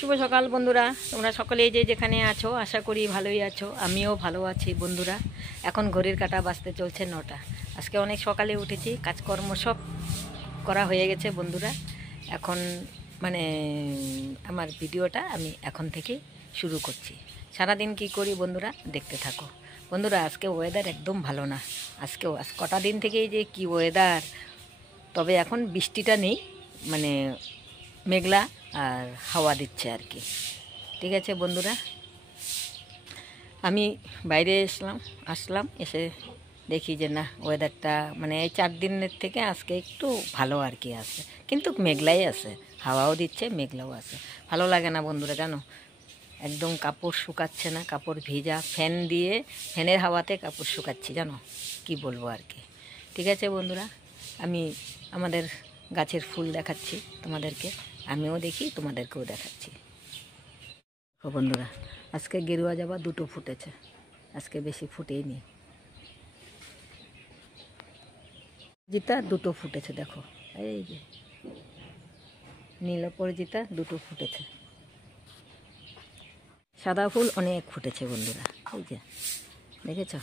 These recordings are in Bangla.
শুভ সকাল বন্ধুরা, তোমরা সকলেই যে যেখানে আছো আশা করি ভালোই আছো। আমিও ভালো আছি বন্ধুরা। এখন ঘড়ির কাঁটা বাজতে চলছে 9টা। আজকে অনেক সকালে উঠেছি, কাজকর্ম সব করা হয়ে গেছে বন্ধুরা। এখন মানে আমার ভিডিওটা আমি এখন থেকে শুরু করছি। সারাদিন কি করি বন্ধুরা দেখতে থাকো বন্ধুরা। আজকে ওয়েদার একদম ভালো না। কটা দিন থেকেই যে কি ওয়েদার, তবে এখন বৃষ্টিটা নেই, মানে মেঘলা আর হাওয়া দিচ্ছে আর কি। ঠিক আছে বন্ধুরা, আমি বাইরে আসলাম এসে দেখি যে না, ওয়েদারটা মানে এই 4 দিনের থেকে আজকে একটু ভালো আর কি আছে, কিন্তু মেঘলাই আছে, হাওয়াও দিচ্ছে, মেঘলাও আছে। ভালো লাগে না বন্ধুরা, জানো, একদম কাপড় শুকাচ্ছে না, কাপড় ভিজা, ফ্যানের হাওয়াতে কাপড় শুকাচ্ছি, জানো, কি বলবো আর কি। ঠিক আছে বন্ধুরা, আমি আমাদের গাছের ফুল দেখাচ্ছি তোমাদেরকে, আমিও দেখি তোমাদেরকেও দেখাচ্ছি। ও বন্ধুরা, আজকে গেরুয়া জবা 2টো ফুটেছে, আজকে বেশি ফুটেই নি। জিতা 2টো ফুটেছে, দেখো এই যে নীল অপরাজিতা 2টো ফুটেছে। সাদা ফুল অনেক ফুটেছে বন্ধুরা, এই যে দেখেছ।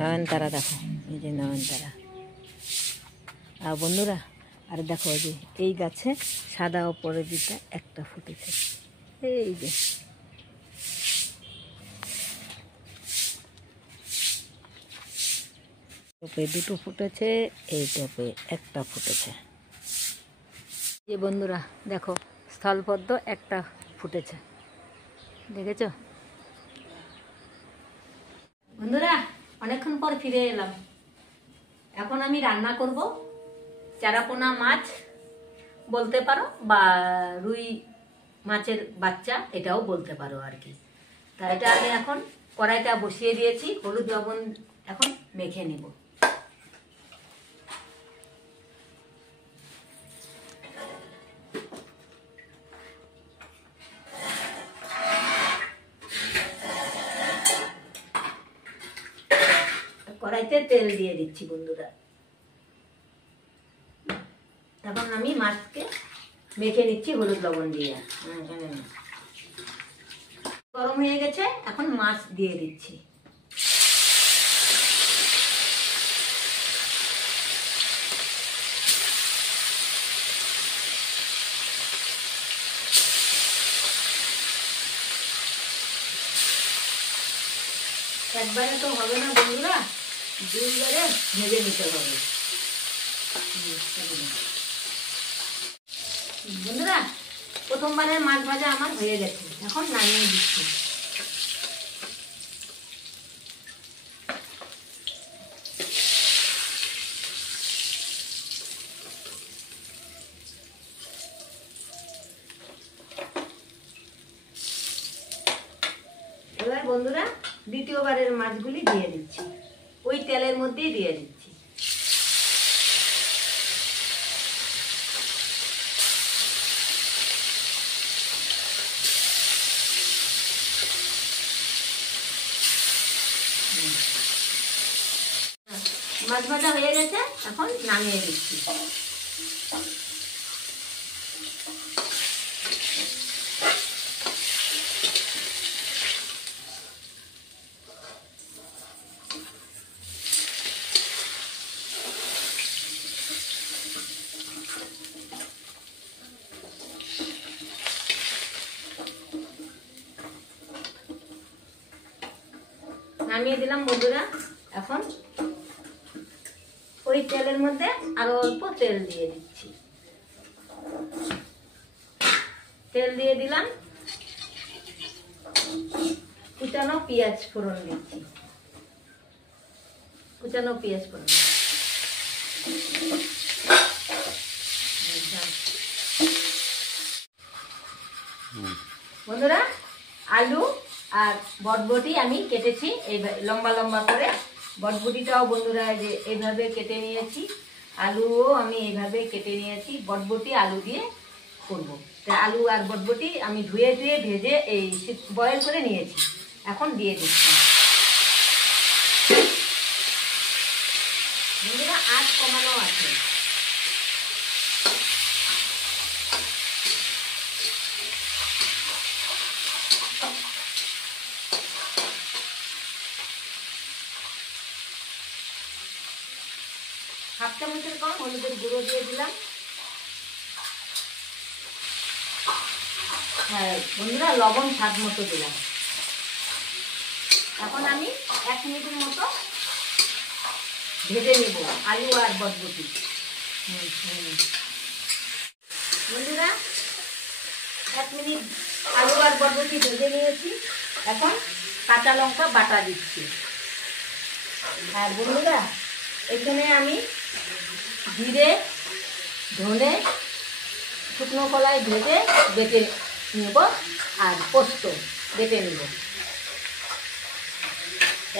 নয়নতারা দেখো, এই যে নয়নতারা। আর বন্ধুরা, আর দেখো যে এই গাছে সাদা অপরাজিতা একটা ফুটেছে, এই যে। টপে 2টো ফুটেছে, এই টপে একটা ফুটেছে। যে বন্ধুরা দেখো, স্থলপদ্ম একটা ফুটেছে, দেখেছ বন্ধুরা। অনেকক্ষণ পর ফিরে এলাম। এখন আমি রান্না করব চারাপোনা মাছ বলতে পারো, বা রুই মাছের বাচ্চা এটাও বলতে পারো আর কি। তা এটা আমি এখন কড়াইটা বসিয়ে দিয়েছি, হলুদ লবণ এখন মেখে নেব। কড়াইতে তেল দিয়ে দিচ্ছি বন্ধুরা। এখন আমি মাছকে মেখে নিচ্ছি হলুদ লবণ দিয়ে। গরম হয়ে গেছে, এখন মাছ দিয়ে দিচ্ছি। একবারে তো হবে না বন্ধুরা, 2বারে ভেজে নিতে হবে বন্ধুরা। প্রথমবারের মাছ ভাজা আমার হয়ে গেছে, এখন নামিয়ে দিচ্ছি। এবার বন্ধুরা দ্বিতীয়বারের মাছগুলি দিয়ে দিচ্ছি, ওই তেলের মধ্যেই দিয়ে দিচ্ছি। মাছ ভাজা হয়ে গেছে, এখন নামিয়ে দিচ্ছি। নামিয়ে দিলাম বন্ধুরা। এখন ওই তেলের মধ্যে আরো অল্প তেল দিয়ে দিচ্ছি। তেল দিয়ে দিলাম, কুচানো পেঁয়াজ ফোড়ন দিচ্ছি। কুচানো পেঁয়াজ ফোড়ন বন্ধুরা, আলু আর বটবটি আমি কেটেছি এই লম্বা লম্বা করে। বটবটিটাও বন্ধুরা যে এইভাবে কেটে নিয়েছি, আলুও আমি এইভাবে কেটে নিয়েছি। বটবটি আলু দিয়ে করবো। তা আলু আর বটবটি আমি ধুয়ে ভেজে এই বয়েল করে নিয়েছি, এখন দিয়ে দিচ্ছি। বন্ধুরা আঁচ কমানো আছে। হাফ চামচের কম হলুদের গুঁড়ো দিয়ে দিলাম। হ্যাঁ বন্ধুরা, লবণ স্বাদ মতো দিলাম। এখন আমি 1 মিনিটের মতো ভেজে নেব আলু আর বরবটি। বন্ধুরা 1 মিনিট আলু আর বরবটি ভেজে নিয়েছি। এখন কাঁচা লঙ্কা বাটা দিচ্ছি। আর বন্ধুরা এখানে আমি জিরে, ধনে, শুকনো কলাই ভেজে বেটে নেব আর পোস্ত বেটে নেব।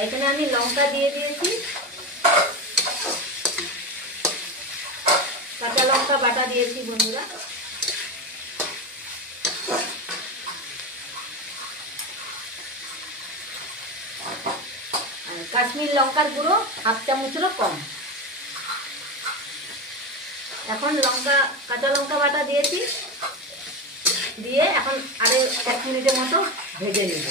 এখানে আমি লঙ্কা দিয়ে দিয়েছি, কাঁচা লঙ্কা বাটা দিয়েছি বন্ধুরা। আর কাশ্মীর লঙ্কার গুঁড়ো হাফ চামচেরও কম। এখন কাঁচা লঙ্কা বাটা দিয়েছি, দিয়ে এখন আরো 1 মিনিটের মতো ভেজে নেব।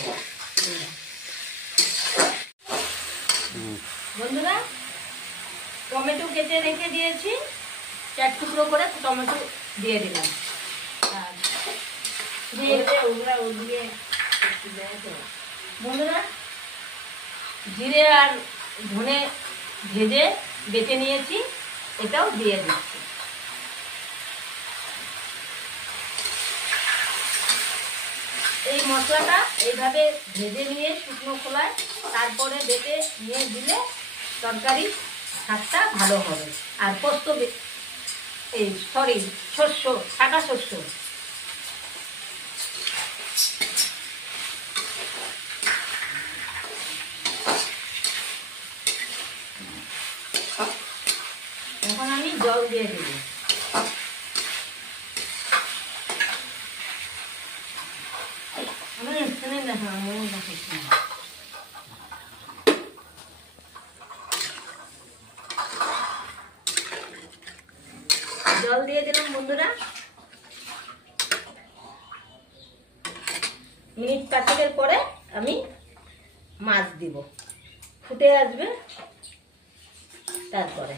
বন্ধুরা টমেটো কেটে রেখে দিয়েছি, 4 টুকরো করে টমেটো দিয়ে দিলাম। বন্ধুরা জিরে আর ধনে ভেজে বেটে নিয়েছি, এটাও দিয়ে দিচ্ছি। এই মশলাটা এইভাবে ভেজে নিয়ে শুকনো খোলায় তারপরে বেটে নিয়ে দিলে তরকারি স্বাদটা ভালো হবে। আর পোস্ত শস্য, শাঁকা শস্য। এখন আমি জল দিয়ে দেব। জল দিয়ে দিলাম বন্ধুরা। মিনিট 5 পরে আমি মাছ দিব, ফুটে আসবে তারপরে।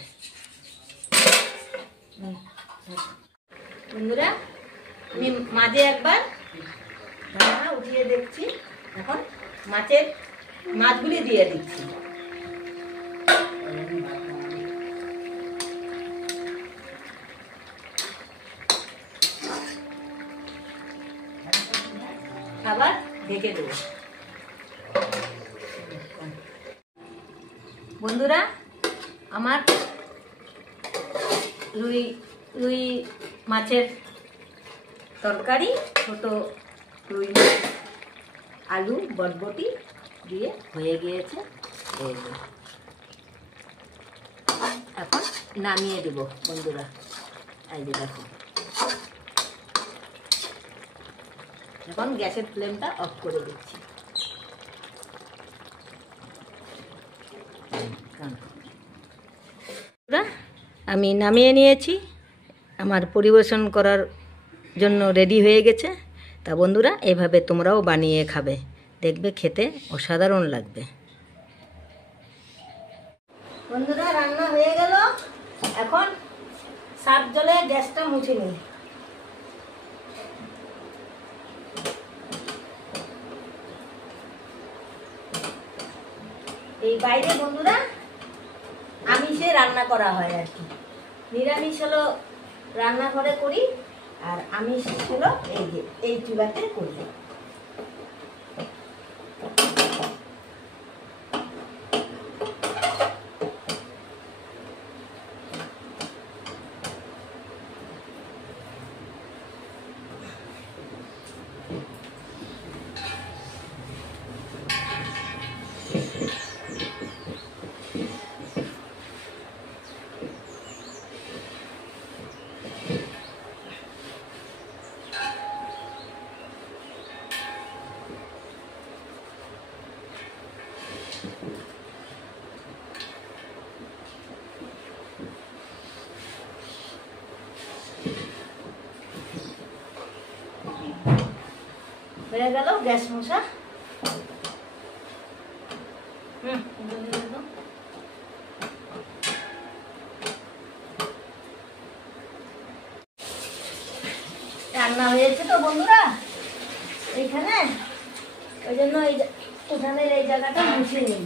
বন্ধুরা আমি মাঝে একবার উঠিয়ে দেখছি। এখন মাছগুলি দিয়ে দিচ্ছি। আবার ঢেকে দেব। বন্ধুরা আমার রুই মাছের তরকারি, ছোট রুই মাছ আলু বরবটি দিয়ে হয়ে গিয়েছে। এখন নামিয়ে দেব বন্ধুরা। এই যে দেখো, এখন গ্যাসের ফ্লেমটা অফ করে দিচ্ছি। আমি নামিয়ে নিয়েছি, আমার পরিবেশন করার জন্য রেডি হয়ে গেছে। তা বন্ধুরা এভাবে তোমরাও বানিয়ে খাবে, দেখবে খেতে অসাধারণ লাগবে। বন্ধুরা রান্না হয়ে গেল, এখন সার্ফ জলে গ্যাসটা মুছে নিই। এই বাইরে বন্ধুরা আমিষে রান্না করা হয় আর কি। নিরামিষ হলো রান্নাঘরে করি, আর আমিষ হলো এই চুলাতে করি। হয়ে গেল গ্যাস মশা। রান্না হয়েছে তো বন্ধুরা এইখানে, ওই জন্য এখানে এই জায়গাটা মুছে নিই।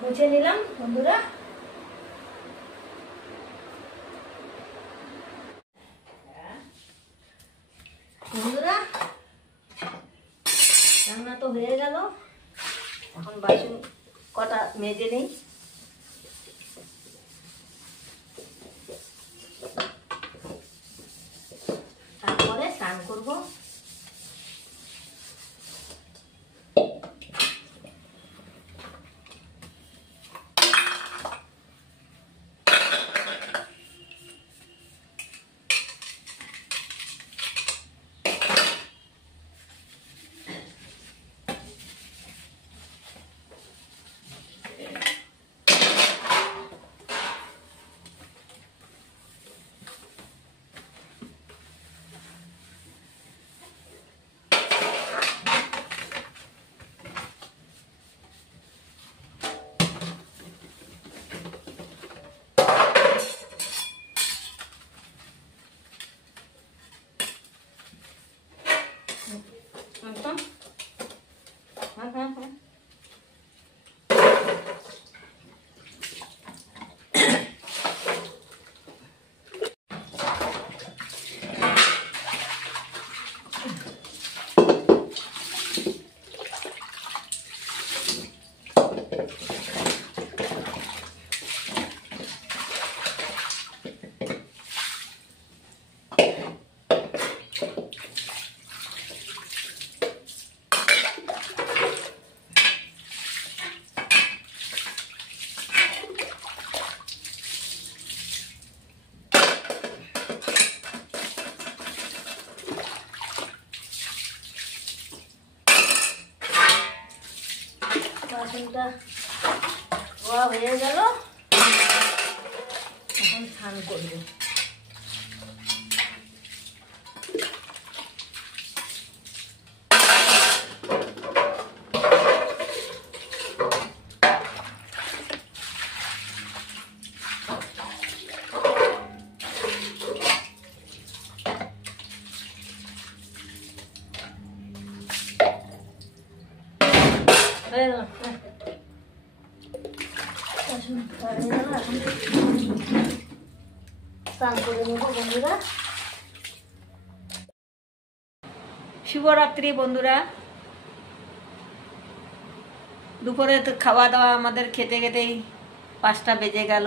মুছে নিলাম বন্ধুরা। বন্ধুরা রান্না তো হয়ে গেল, এখন বাসন কটা মেজে নেই। তারপরে স্নান করবো। বাসনটা ধোয়া হয়ে গেল, এখন স্নান করবো। শুভরাত্রি বন্ধুরা। দুপুরে তো খাওয়া দাওয়া আমাদের খেতে খেতেই 5টা বেজে গেল।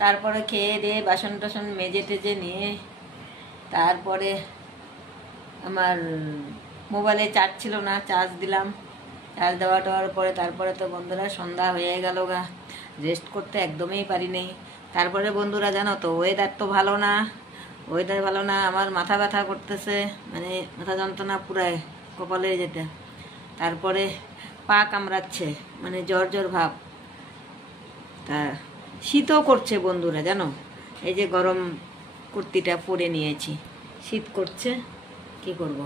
তারপরে খেয়ে দিয়ে বাসন টাসন মেজে টেজে নিয়ে তারপরে আমার মোবাইলে চার্জ ছিল না, চার্জ দিলাম। চার্জ দেওয়ার পরে তারপরে তো বন্ধুরা সন্ধ্যা হয়ে গেল গা, রেস্ট করতে একদমই পারি নেই। তারপরে বন্ধুরা জানো তো ওয়েদার তো ভালো না, ওয়েদার ভালো না, আমার মাথা ব্যথা করতেছে, মানে মাথা যন্ত্রণা পুরায় কপালে যেতে। তারপরে পা কামড়াচ্ছে, মানে জ্বর জ্বর ভাব। তা শীতও করছে বন্ধুরা জানো, এই যে গরম কুর্তিটা পরে নিয়েছি, শীত করছে, কি করব,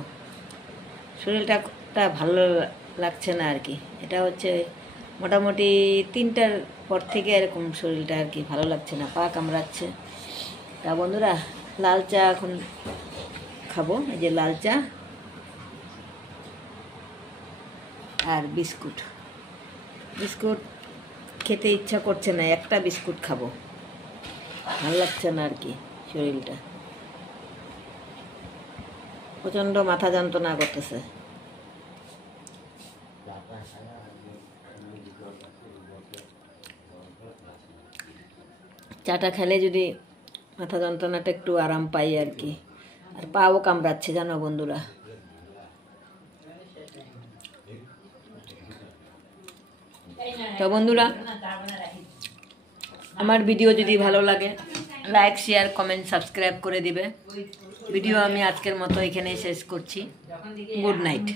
শরীরটা ভালো লাগছে না আর কি। এটা হচ্ছে মোটামুটি 3টার পর থেকে এরকম শরীরটা আর কি ভালো লাগছে না, পা কামড়াচ্ছে। তা বন্ধুরা লাল চা এখন খাবো, এই যে লাল চা আর বিস্কুট। বিস্কুট খেতে ইচ্ছা করছে না, একটা বিস্কুট খাবো, ভালো লাগছে না আর কি, শরীরটা প্রচণ্ড মাথা যন্ত্রণা করতেছে। চাটা খেলে যদি মাথা যন্ত্রণাটা একটু আরাম পাই আর কি। আর পাও কামড়াচ্ছে জানো বন্ধুরা। তো বন্ধুরা, আমার ভিডিও যদি ভালো লাগে লাইক শেয়ার কমেন্ট সাবস্ক্রাইব করে দিবে। ভিডিও আমি আজকের মতো এখানেই শেষ করছি। Good night.